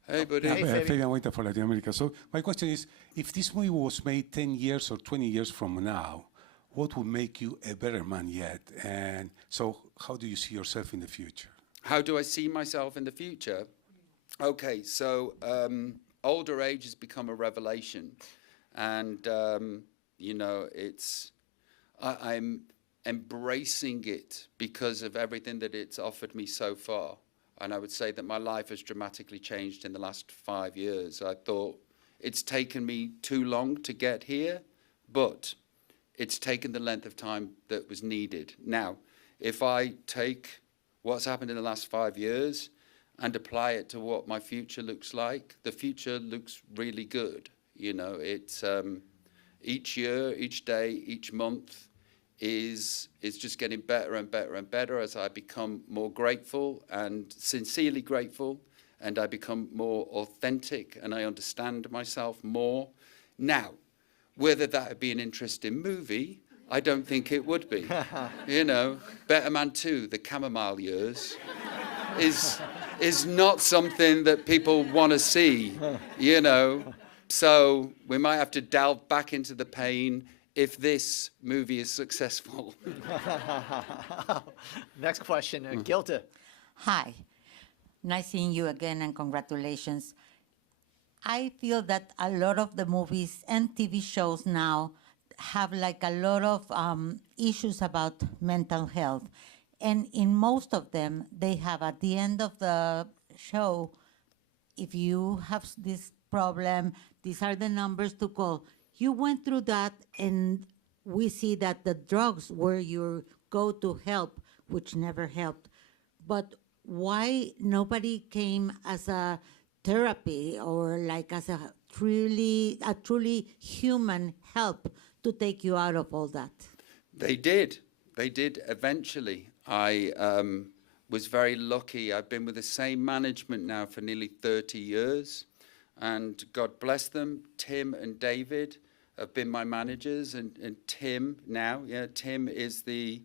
Hey, buddy. Hey, Fabian Waintal for Latin America. So my question is, if this movie was made 10 years or 20 years from now, what would make you a better man yet? And so how do you see yourself in the future? How do I see myself in the future? Okay, so older age has become a revelation. And, you know, I'm embracing it because of everything that it's offered me so far. And I would say that my life has dramatically changed in the last 5 years. I thought it's taken me too long to get here, but it's taken the length of time that was needed. Now, if I take what's happened in the last 5 years and apply it to what my future looks like, the future looks really good. You know, it's each year, each day, each month is just getting better and better and better as I become more grateful and sincerely grateful, and I become more authentic and I understand myself more. Now, whether that would be an interesting movie, I don't think it would be. You know, Better Man 2, The Chamomile Years, is not something that people want to see, you know. So we might have to delve back into the pain if this movie is successful. Next question, Gilda. Hi. Nice seeing you again, and congratulations. I feel that a lot of the movies and TV shows now have like a lot of issues about mental health. And in most of them, they have at the end of the show, if you have this problem, these are the numbers to call. You went through that, and we see that the drugs were your go-to help, which never helped. But why nobody came as a therapy or like as a truly human help to take you out of all that? They did. They did eventually. I was very lucky. I've been with the same management now for nearly 30 years. And God bless them. Tim and David have been my managers. And Tim now, Tim is the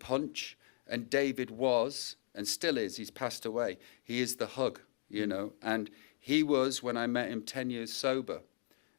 punch. And David was, and still is, he's passed away. He is the hug, you know. And he was, when I met him, 10 years sober.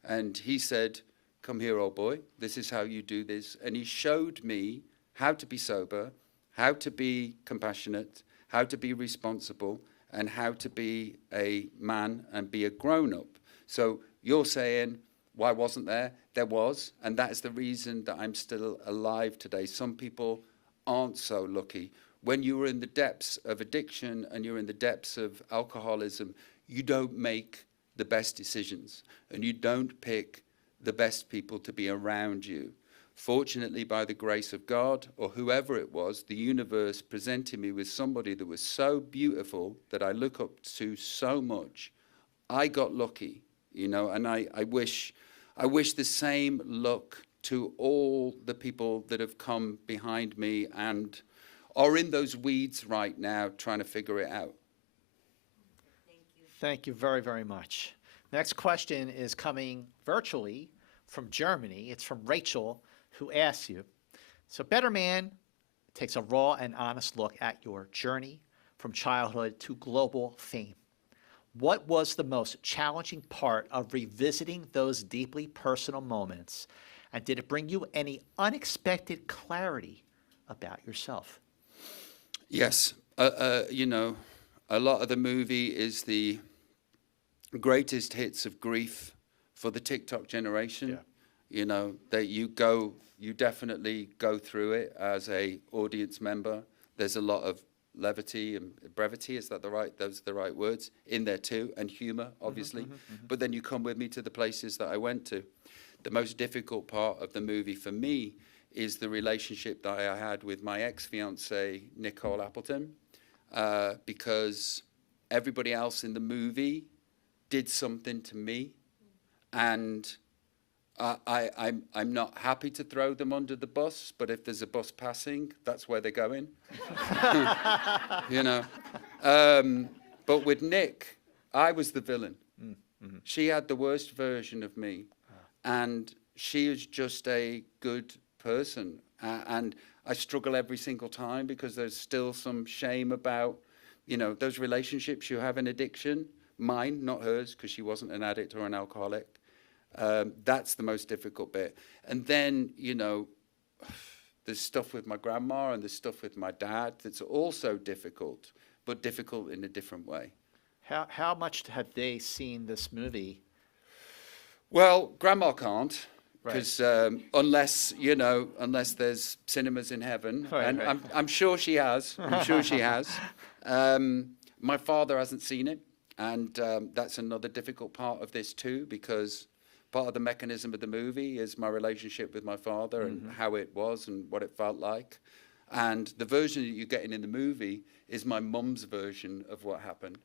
And he said, come here, old boy. This is how you do this. And he showed me how to be sober, how to be compassionate, how to be responsible, and how to be a man and be a grown-up. So you're saying, why wasn't there? There was, and that's the reason that I'm still alive today. Some people aren't so lucky. When you're in the depths of addiction and you're in the depths of alcoholism, you don't make the best decisions, and you don't pick the best people to be around you. Fortunately, by the grace of God, or whoever it was, the universe presented me with somebody that was so beautiful that I look up to so much. I got lucky, you know, and I wish the same luck to all the people that have come behind me and are in those weeds right now trying to figure it out. Thank you very, very much. Next question is coming virtually from Germany. It's from Rachel, who asks you, so Better Man takes a raw and honest look at your journey from childhood to global fame. What was the most challenging part of revisiting those deeply personal moments, and did it bring you any unexpected clarity about yourself? Yes. You know, a lot of the movie is the greatest hits of grief for the TikTok generation. Yeah. You know, that you definitely go through it as a audience member. There's a lot of levity and brevity, those are the right words, in there too, and humor, obviously. But then you come with me to the places that I went to. The most difficult part of the movie for me is the relationship that I had with my ex-fiancée, Nicole Appleton, because everybody else in the movie did something to me, and I'm not happy to throw them under the bus, but if there's a bus passing, that's where they're going. You know. But with Nick, I was the villain. She had the worst version of me, and she is just a good person. And I struggle every single time because there's still some shame about, you know, those relationships you have in addiction. Mine, not hers, because she wasn't an addict or an alcoholic. That's the most difficult bit. And then, you know, there's stuff with my grandma and there's stuff with my dad that's also difficult, but difficult in a different way. How much have they seen this movie? Well, grandma can't, because unless there's cinemas in heaven, and right. I'm sure she has. I'm sure she has. My father hasn't seen it, and that's another difficult part of this too, because part of the mechanism of the movie is my relationship with my father and how it was and what it felt like. And the version that you're getting in the movie is my mum's version of what happened.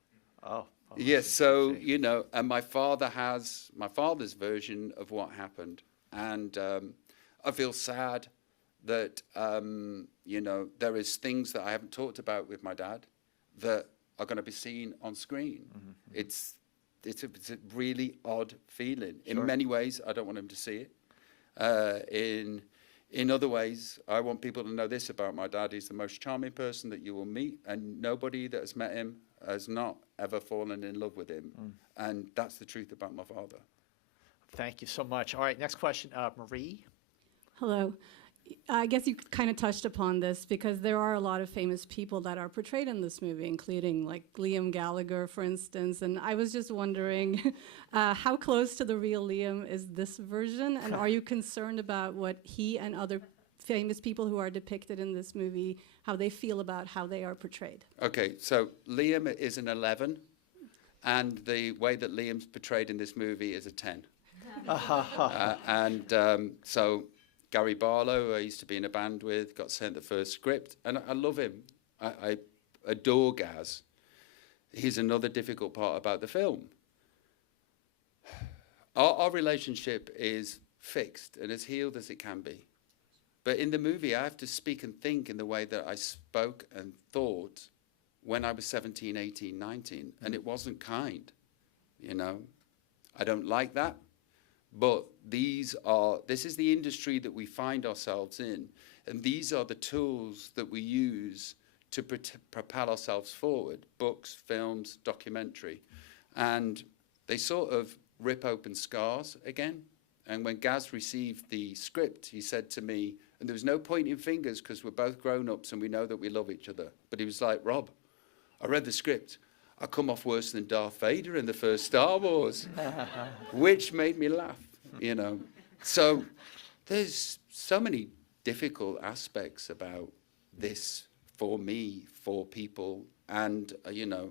Oh. Yes, so, you know, and my father has my father's version of what happened. And I feel sad that, you know, there is things that I haven't talked about with my dad that are going to be seen on screen. It's a really odd feeling. Sure. In many ways, I don't want him to see it. In other ways, I want people to know this about my dad. He's the most charming person that you will meet, and nobody that has met him has not ever fallen in love with him. And that's the truth about my father. Thank you so much. All right, next question, Marie. Hello. I guess you kind of touched upon this because there are a lot of famous people that are portrayed in this movie, including like Liam Gallagher, for instance. And I was just wondering, how close to the real Liam is this version? And are you concerned about what he and other famous people who are depicted in this movie, how they feel about how they are portrayed? Okay, so Liam is an 11, and the way that Liam's portrayed in this movie is a 10. So Gary Barlow, I used to be in a band with, got sent the first script, and I love him. I adore Gaz. He's another difficult part about the film. Our relationship is fixed and as healed as it can be. But in the movie, I have to speak and think in the way that I spoke and thought when I was 17, 18, 19, and it wasn't kind, you know. I don't like that. But this is the industry that we find ourselves in, and these are the tools that we use to propel ourselves forward: books, films, documentary. And they sort of rip open scars again. And when Gaz received the script, he said to me, and there was no pointing fingers because we're both grown-ups and we know that we love each other, but he was like, Rob, I read the script. I come off worse than Darth Vader in the first Star Wars, which made me laugh, you know. So there's so many difficult aspects about this for me, for people. And, you know,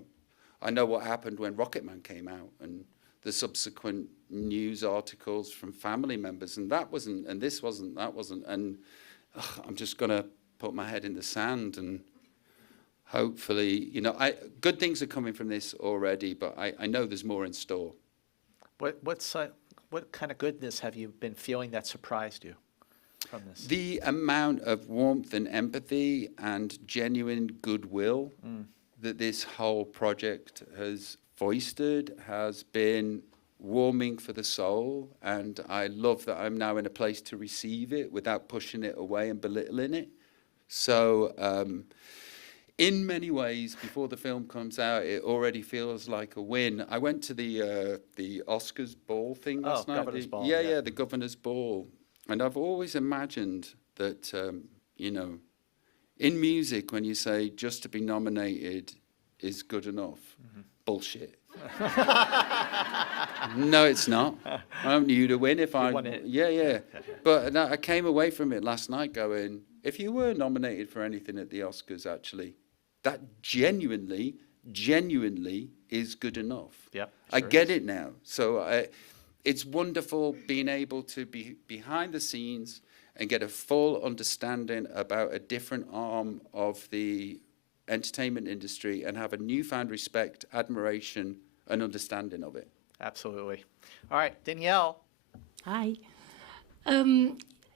I know what happened when Rocketman came out and the subsequent news articles from family members. And that wasn't, and this wasn't, that wasn't. And I'm just going to put my head in the sand and hopefully, you know, good things are coming from this already, but I know there's more in store. What kind of goodness have you been feeling that surprised you from this? The amount of warmth and empathy and genuine goodwill that this whole project has foisted has been warming for the soul, and I love that I'm now in a place to receive it without pushing it away and belittling it. So in many ways, before the film comes out, it already feels like a win. I went to the Oscars ball thing last night. Governor's Ball. Yeah, the Governor's Ball. And I've always imagined that, you know, in music, when you say just to be nominated is good enough, bullshit. No, it's not. I want you to win if I won it. Yeah. But I came away from it last night going, if you were nominated for anything at the Oscars, actually, that genuinely is good enough. Yep, I get it now. So it's wonderful being able to be behind the scenes and get a full understanding about a different arm of the entertainment industry and have a newfound respect, admiration, and understanding of it. Absolutely. All right, Danielle. Hi.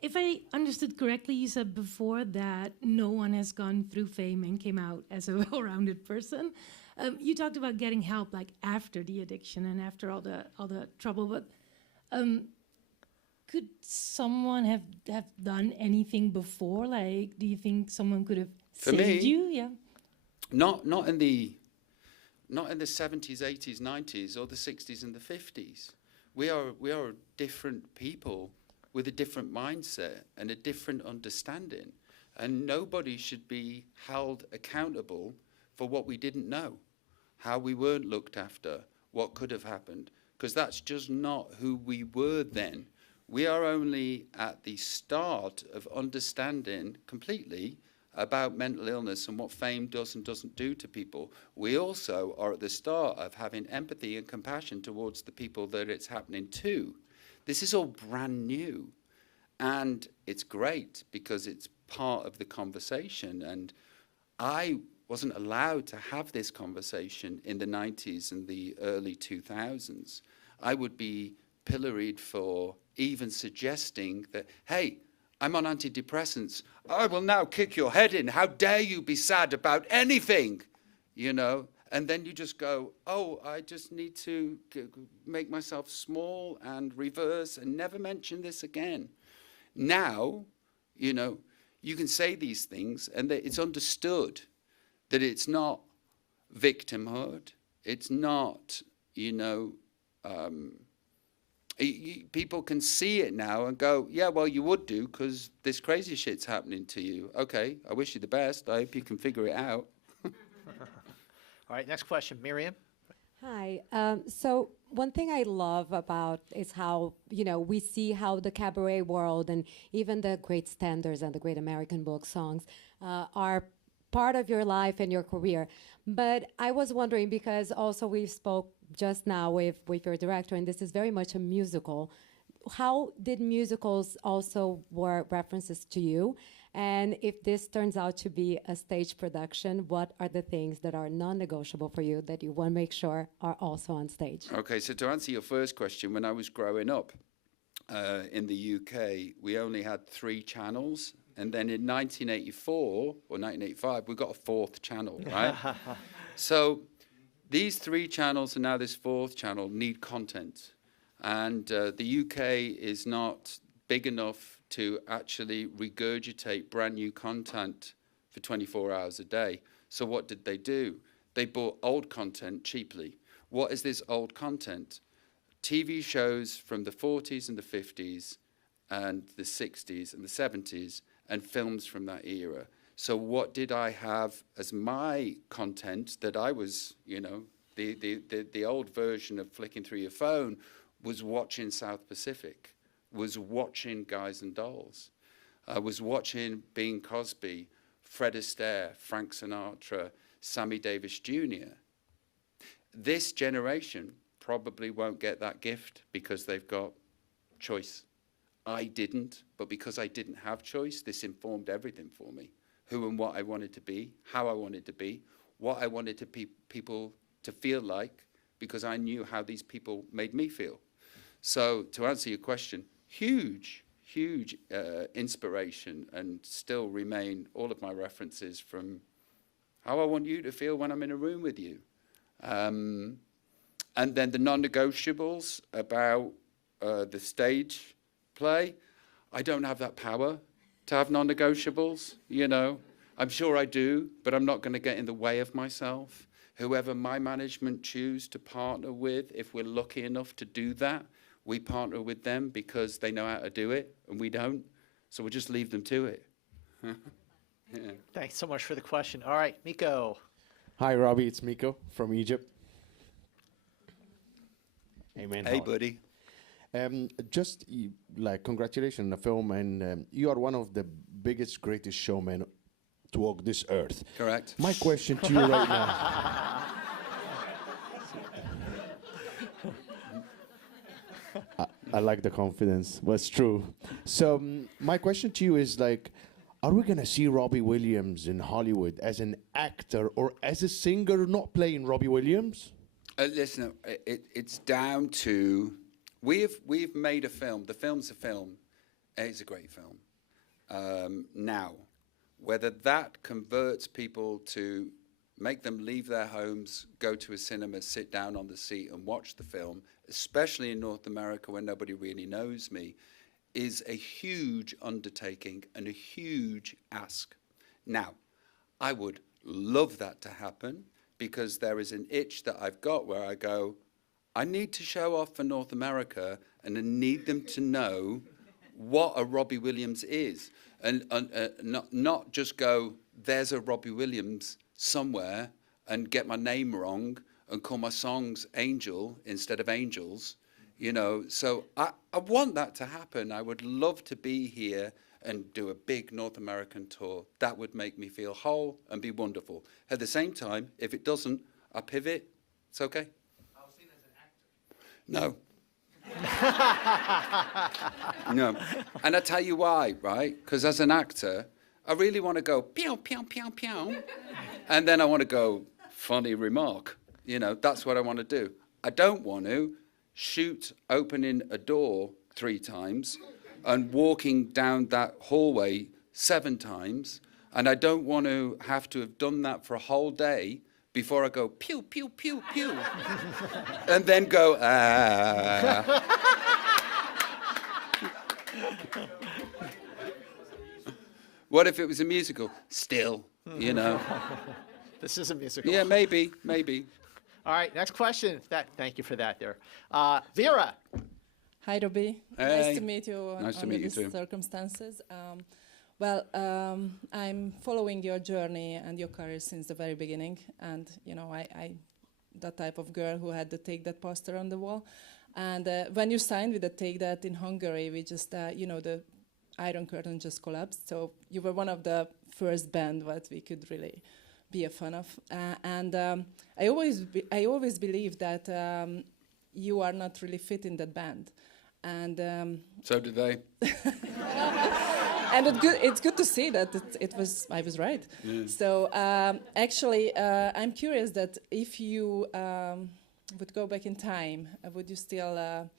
If I understood correctly, you said before that no one has gone through fame and came out as a well-rounded person. You talked about getting help like after the addiction and after all the trouble, but could someone have done anything before? Like, do you think someone could have saved you? Yeah. Not in the 70s, 80s, 90s, or the 60s and the 50s. We are different people with a different mindset and a different understanding. And nobody should be held accountable for what we didn't know, how we weren't looked after, what could have happened, because that's just not who we were then. We are only at the start of understanding completely about mental illness and what fame does and doesn't do to people. We also are at the start of having empathy and compassion towards the people that it's happening to. This is all brand new, and it's great because it's part of the conversation. And I wasn't allowed to have this conversation in the 90s and the early 2000s. I would be pilloried for even suggesting that, hey, I'm on antidepressants. I will now kick your head in. How dare you be sad about anything, you know? And then you just go, oh, I just need to make myself small and reverse and never mention this again. Now, you know, you can say these things and it's understood that it's not victimhood. It's not, you know, People can see it now and go, yeah, well, you would do because this crazy shit's happening to you. Okay, I wish you the best. I hope you can figure it out. All right, next question, Miriam. Hi. So one thing I love about is how, we see how the cabaret world and even the great standards and the great American folk songs are part of your life and your career. But I was wondering, because also we spoke just now with your director, and this is very much a musical. How did musicals also were references to you? And if this turns out to be a stage production, what are the things that are non-negotiable for you that you want to make sure are also on stage? Okay, so to answer your first question, when I was growing up in the UK, we only had 3 channels. And then in 1984 or 1985, we got a 4th channel, right? So these 3 channels and now this 4th channel need content. And the UK is not big enough to actually regurgitate brand new content for 24 hours a day. So what did they do? They bought old content cheaply. What is this old content? TV shows from the 40s and the 50s and the 60s and the 70s and films from that era. So what did I have as my content that I was, the old version of flicking through your phone was watching South Pacific, was watching Guys and Dolls, was watching Bing Crosby, Fred Astaire, Frank Sinatra, Sammy Davis Jr. This generation probably won't get that gift because they've got choice. I didn't, but because I didn't have choice, this informed everything for me. Who and what I wanted to be, how I wanted to be, what I wanted to people to feel like, because I knew how these people made me feel. So to answer your question, huge inspiration, and still remain all of my references from how I want you to feel when I'm in a room with you. And then the non-negotiables about the stage play, I don't have that power to have non-negotiables, I'm sure I do, but I'm not going to get in the way of myself. Whoever my management choose to partner with, if we're lucky enough to do that, we partner with them because they know how to do it and we don't. So we'll just leave them to it. Yeah. Thanks so much for the question. All right, Miko. Hi, Robbie. It's Miko from Egypt. Hey, man. Hey, buddy. Congratulations on the film, and you are one of the biggest, greatest showmen to walk this earth. Correct. My question to you right now. I like the confidence, but it's true. So my question to you is are we gonna see Robbie Williams in Hollywood as an actor or as a singer, not playing Robbie Williams? Listen, it's down to we've made a film. The film's a film. It's a great film. Now, whether that converts people to make them leave their homes, go to a cinema, sit down on the seat and watch the film, especially in North America where nobody really knows me, is a huge undertaking and a huge ask. Now, I would love that to happen because there is an itch that I've got where I go, I need to show off for North America and I need them to know what a Robbie Williams is. And not just go, there's a Robbie Williams somewhere and get my name wrong and call my songs Angel instead of Angels, So I want that to happen. I would love to be here and do a big North American tour. That would make me feel whole and be wonderful. At the same time, if it doesn't, I pivot. It's okay. I was seen as an actor. No. No. And I tell you why, right? Because as an actor, I really want to go, pew, pew, pew, pew. And then I want to go, funny remark. That's what I want to do. I don't want to shoot opening a door 3 times and walking down that hallway 7 times. And I don't want to have done that for a whole day before I go, pew, pew, pew, pew. And then go, ah. What if it was a musical? Still, This is a musical. Yeah, maybe. All right, next question. Thank you for that there. Vera. Hi, Robbie. Hey. Nice to meet you Nice to under meet you these too. circumstances. I'm following your journey and your career since the very beginning. And, you know, I that type of girl who had to take that poster on the wall. And when you signed with the Take That in Hungary, we just, the Iron Curtain just collapsed. So you were one of the first band that we could really be a fan of. I always believed that you are not really fit in that band. And So did they. and it's good to see that I was right. Yeah. So actually, I'm curious that if you would go back in time, would you still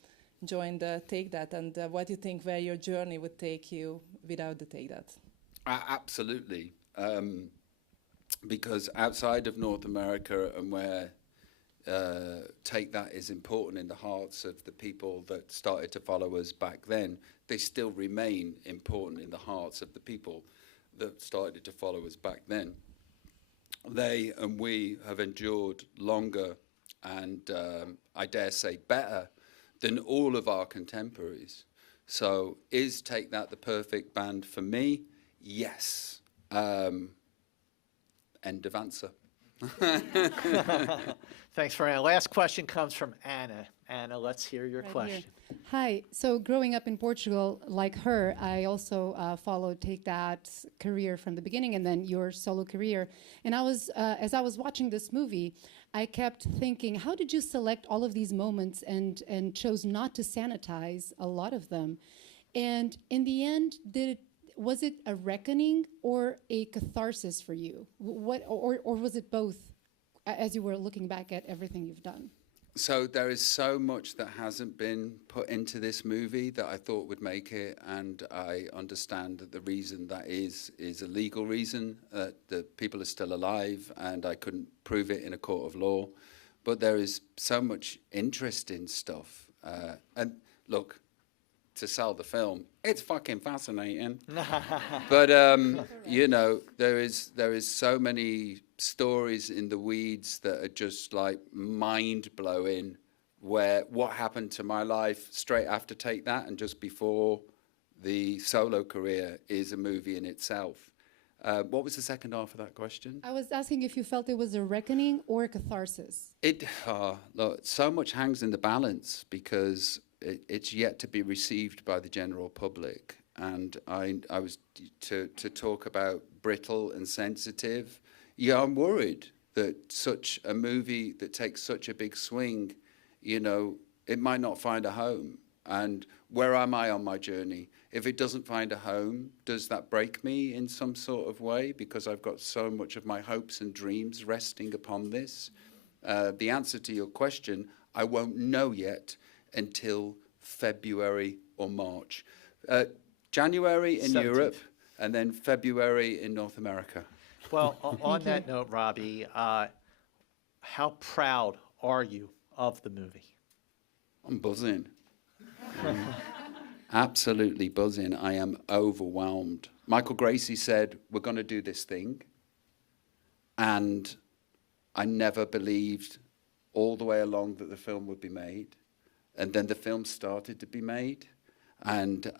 join the Take That? And what do you think where your journey would take you without the Take That? Absolutely. Because outside of North America and where Take That is important in the hearts of the people that started to follow us back then, they still remain important in the hearts of the people that started to follow us back then. They and we have endured longer and I dare say better than all of our contemporaries. So is Take That the perfect band for me? Yes. End of answer. Thanks, Fernando. Last question comes from Anna. Anna, let's hear your question. Hi. So growing up in Portugal, like her, I also followed Take That's career from the beginning and then your solo career. And I was, as I was watching this movie, I kept thinking, how did you select all of these moments and chose not to sanitize a lot of them? And in the end, was it a reckoning or a catharsis for you? Or was it both as you were looking back at everything you've done? So there is so much that hasn't been put into this movie that I thought would make it, and I understand that the reason that is a legal reason, that the people are still alive, and I couldn't prove it in a court of law. But there is so much interesting stuff. And look, to sell the film, it's fucking fascinating. But you know, there is so many stories in the weeds that are just like mind-blowing, where what happened to my life straight after Take That and just before the solo career is a movie in itself. What was the second half of that question? I was asking if you felt it was a reckoning or a catharsis. Look, so much hangs in the balance because it's yet to be received by the general public. And I was to talk about brittle and sensitive. Yeah, I'm worried that such a movie that takes such a big swing, you know, it might not find a home. And where am I on my journey? If it doesn't find a home, does that break me in some sort of way? Because I've got so much of my hopes and dreams resting upon this. The answer to your question, I won't know yet until February or March. January in 17th. Europe, and then February in North America. Well, on that note, Robbie, how proud are you of the movie? I'm buzzing. Absolutely buzzing. I am overwhelmed. Michael Gracey said, we're going to do this thing. And I never believed all the way along that the film would be made. And then the film started to be made. And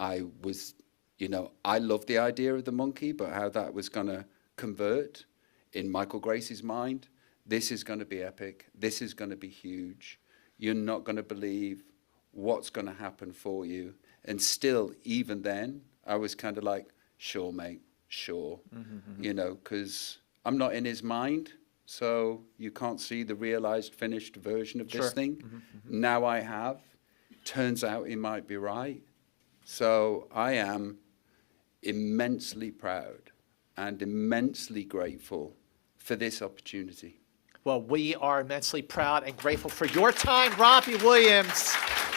I was, you know, I loved the idea of the monkey, but how that was going to convert in Michael Gracey's mind, this is going to be epic. This is going to be huge. You're not going to believe what's going to happen for you. And still, even then, I was kind of like, sure, mate, sure. You know, because I'm not in his mind, so you can't see the realized, finished version of this thing. Now I have. Turns out he might be right. So I am immensely proud and immensely grateful for this opportunity. Well, we are immensely proud and grateful for your time, Robbie Williams.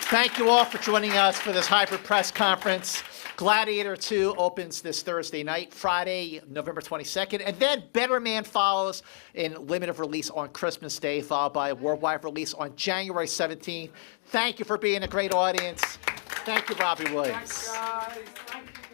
Thank you all for joining us for this hybrid press conference. Gladiator 2 opens this Thursday night, Friday, November 22nd, and then Better Man follows in limited release on Christmas Day, followed by a worldwide release on January 17th. Thank you for being a great audience. Thank you, Robbie Williams. Thanks, guys. Thank you.